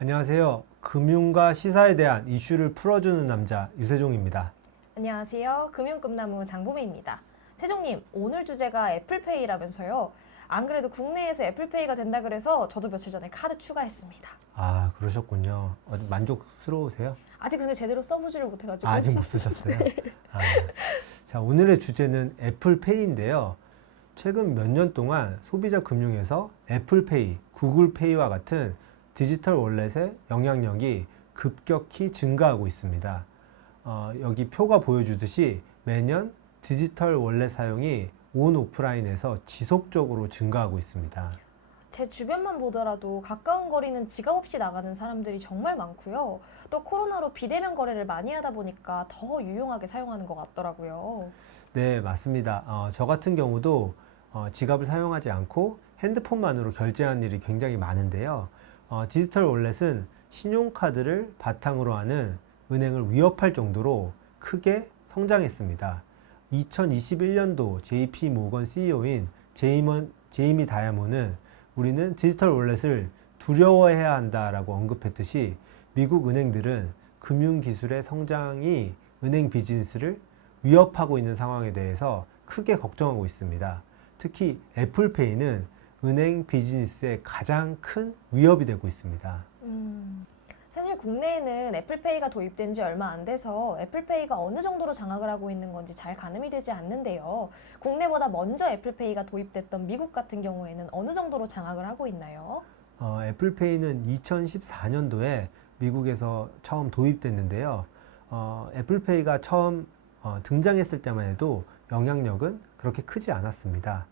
안녕하세요. 금융과 시사에 대한 이슈를 풀어주는 남자 유세종입니다. 안녕하세요. 금융꿈나무 장보미입니다. 세종님, 오늘 주제가 애플페이라면서요. 안 그래도 국내에서 애플페이가 된다 그래서 저도 며칠 전에 카드 추가했습니다. 아, 그러셨군요. 만족스러우세요? 아직 근데 제대로 써보지를 못해가지고. 아직 못 쓰셨어요? 아, 자, 오늘의 주제는 애플페이인데요. 최근 몇 년 동안 소비자 금융에서 애플페이, 구글페이와 같은 디지털 월렛의 영향력이 급격히 증가하고 있습니다. 여기 표가 보여주듯이 매년 디지털 월렛 사용이 온 오프라인에서 지속적으로 증가하고 있습니다. 제 주변만 보더라도 가까운 거리는 지갑 없이 나가는 사람들이 정말 많고요. 또 코로나로 비대면 거래를 많이 하다 보니까 더 유용하게 사용하는 것 같더라고요. 네, 맞습니다. 저 같은 경우도 지갑을 사용하지 않고 핸드폰만으로 결제하는 일이 굉장히 많은데요. 디지털 월렛은 신용카드를 바탕으로 하는 은행을 위협할 정도로 크게 성장했습니다. 2021년도 JP 모건 CEO인 제이미 다야몬은 우리는 디지털 월렛을 두려워해야 한다라고 언급했듯이 미국 은행들은 금융기술의 성장이 은행 비즈니스를 위협하고 있는 상황에 대해서 크게 걱정하고 있습니다. 특히 애플페이는 은행 비즈니스의 가장 큰 위협이 되고 있습니다. 사실 국내에는 애플페이가 도입된 지 얼마 안 돼서 애플페이가 어느 정도로 장악을 하고 있는 건지 잘 가늠이 되지 않는데요. 국내보다 먼저 애플페이가 도입됐던 미국 같은 경우에는 어느 정도로 장악을 하고 있나요? 애플페이는 2014년도에 미국에서 처음 도입됐는데요. 애플페이가 처음 등장했을 때만 해도 영향력은 그렇게 크지 않았습니다.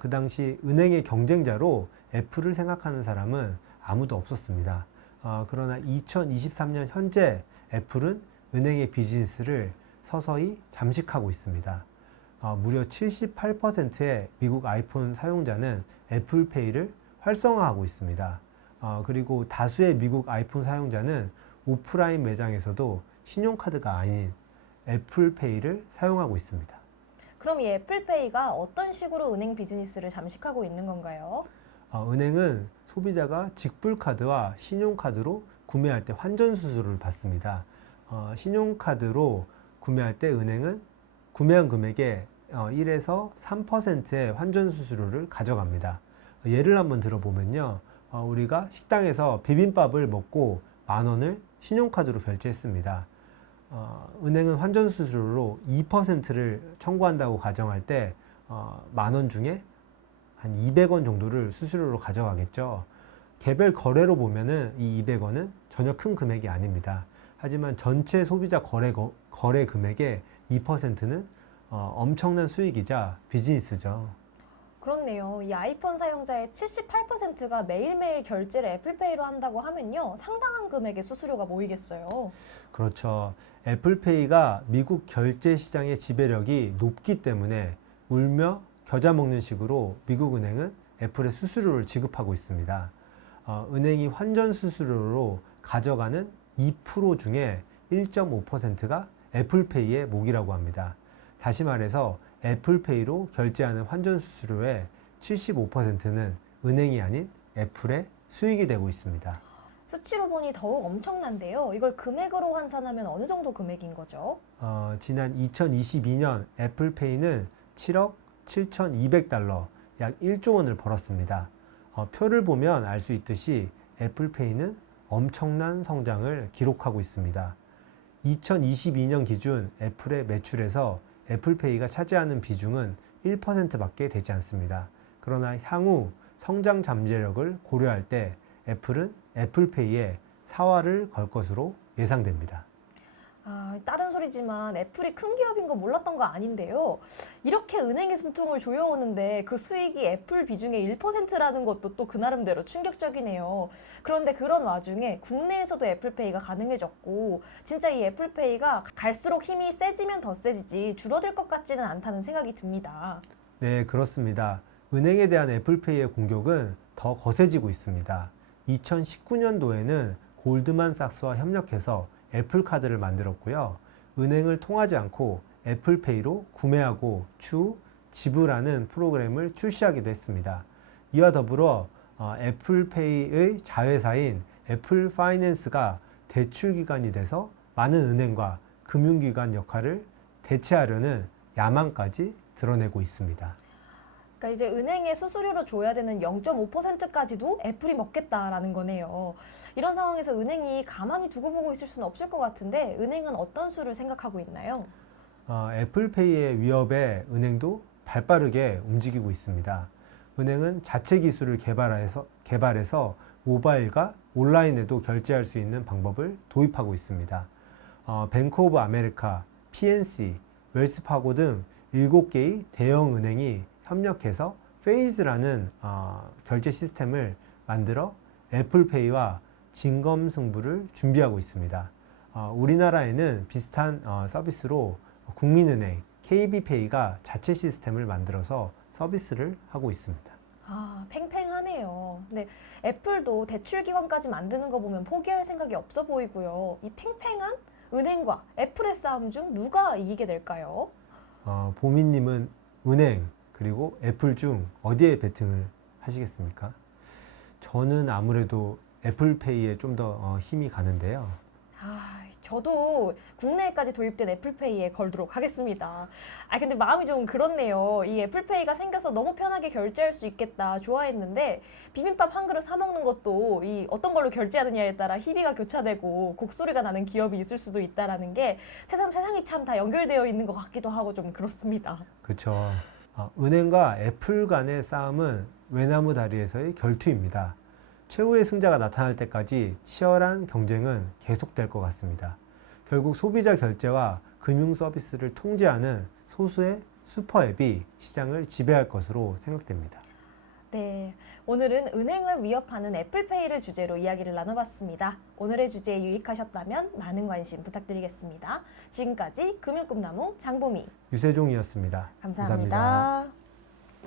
그 당시 은행의 경쟁자로 애플을 생각하는 사람은 아무도 없었습니다. 그러나 2023년 현재 애플은 은행의 비즈니스를 서서히 잠식하고 있습니다. 무려 78%의 미국 아이폰 사용자는 애플페이를 활성화하고 있습니다. 그리고 다수의 미국 아이폰 사용자는 오프라인 매장에서도 신용카드가 아닌 애플페이를 사용하고 있습니다. 그럼 이 애플페이가 어떤 식으로 은행 비즈니스를 잠식하고 있는 건가요? 은행은 소비자가 직불카드와 신용카드로 구매할 때 환전 수수료를 받습니다. 신용카드로 구매할 때 은행은 구매한 금액의 1에서 3%의 환전 수수료를 가져갑니다. 예를 한번 들어보면요. 우리가 식당에서 비빔밥을 먹고 10,000원을 신용카드로 결제했습니다. 은행은 환전 수수료로 2%를 청구한다고 가정할 때 10,000원 중에 한 200원 정도를 수수료로 가져가겠죠. 개별 거래로 보면은 이 200원은 전혀 큰 금액이 아닙니다. 하지만 전체 소비자 거래 금액의 2%는 엄청난 수익이자 비즈니스죠. 그렇네요. 이 아이폰 사용자의 78%가 매일매일 결제를 애플페이로 한다고 하면요. 상당한 금액의 수수료가 모이겠어요. 그렇죠. 애플페이가 미국 결제 시장의 지배력이 높기 때문에 울며 겨자 먹는 식으로 미국 은행은 애플에 수수료를 지급하고 있습니다. 은행이 환전 수수료로 가져가는 2% 중에 1.5%가 애플페이의 목이라고 합니다. 다시 말해서 애플페이로 결제하는 환전 수수료의 75%는 은행이 아닌 애플의 수익이 되고 있습니다. 수치로 보니 더욱 엄청난데요. 이걸 금액으로 환산하면 어느 정도 금액인 거죠? 지난 2022년 애플페이는 7억 7,200달러, 약 1조 원을 벌었습니다. 표를 보면 알 수 있듯이 애플페이는 엄청난 성장을 기록하고 있습니다. 2022년 기준 애플의 매출에서 애플페이가 차지하는 비중은 1%밖에 되지 않습니다. 그러나 향후 성장 잠재력을 고려할 때 애플은 애플페이에 사활을 걸 것으로 예상됩니다. 다른 소리지만 애플이 큰 기업인 거 몰랐던 거 아닌데요. 이렇게 은행의 숨통을 조여오는데 그 수익이 애플 비중의 1%라는 것도 또 그 나름대로 충격적이네요. 그런데 그런 와중에 국내에서도 애플페이가 가능해졌고 진짜 이 애플페이가 갈수록 힘이 세지면 더 세지지 줄어들 것 같지는 않다는 생각이 듭니다. 네, 그렇습니다. 은행에 대한 애플페이의 공격은 더 거세지고 있습니다. 2019년도에는 골드만삭스와 협력해서 애플카드를 만들었고요. 은행을 통하지 않고 애플페이로 구매하고 추후 지불하는 프로그램을 출시하기도 했습니다. 이와 더불어 애플페이의 자회사인 애플 파이낸스가 대출 기관이 돼서 많은 은행과 금융기관 역할을 대체하려는 야망까지 드러내고 있습니다. 그러니까 이제 은행에 수수료로 줘야 되는 0.5%까지도 애플이 먹겠다라는 거네요. 이런 상황에서 은행이 가만히 두고 보고 있을 수는 없을 것 같은데 은행은 어떤 수를 생각하고 있나요? 애플페이의 위협에 은행도 발빠르게 움직이고 있습니다. 은행은 자체 기술을 개발해서 모바일과 온라인에도 결제할 수 있는 방법을 도입하고 있습니다. 뱅크 오브 아메리카, PNC, 웰스파고 등 7개의 대형 은행이 협력해서 페이즈라는 결제 시스템을 만들어 애플페이와 진검승부를 준비하고 있습니다. 우리나라에는 비슷한 서비스로 국민은행, KB페이가 자체 시스템을 만들어서 서비스를 하고 있습니다. 아, 팽팽하네요. 근데 애플도 대출 기관까지 만드는 거 보면 포기할 생각이 없어 보이고요. 이 팽팽한 은행과 애플의 싸움 중 누가 이기게 될까요? 보미님은 은행 그리고 애플 중 어디에 베팅을 하시겠습니까? 저는 아무래도 애플페이에 좀 더 힘이 가는데요. 아, 저도 국내에까지 도입된 애플페이에 걸도록 하겠습니다. 아, 근데 마음이 좀 그렇네요. 이 애플페이가 생겨서 너무 편하게 결제할 수 있겠다 좋아했는데 비빔밥 한 그릇 사 먹는 것도 이 어떤 걸로 결제하느냐에 따라 희비가 교차되고 곡소리가 나는 기업이 있을 수도 있다라는 게 세상이 참 다 연결되어 있는 것 같기도 하고 좀 그렇습니다. 그렇죠. 은행과 애플 간의 싸움은 외나무 다리에서의 결투입니다. 최후의 승자가 나타날 때까지 치열한 경쟁은 계속될 것 같습니다. 결국 소비자 결제와 금융 서비스를 통제하는 소수의 슈퍼 앱이 시장을 지배할 것으로 생각됩니다. 네, 오늘은 은행을 위협하는 애플페이를 주제로 이야기를 나눠봤습니다. 오늘의 주제에 유익하셨다면 많은 관심 부탁드리겠습니다. 지금까지 금융꿈나무 장보미 유세종이었습니다. 감사합니다.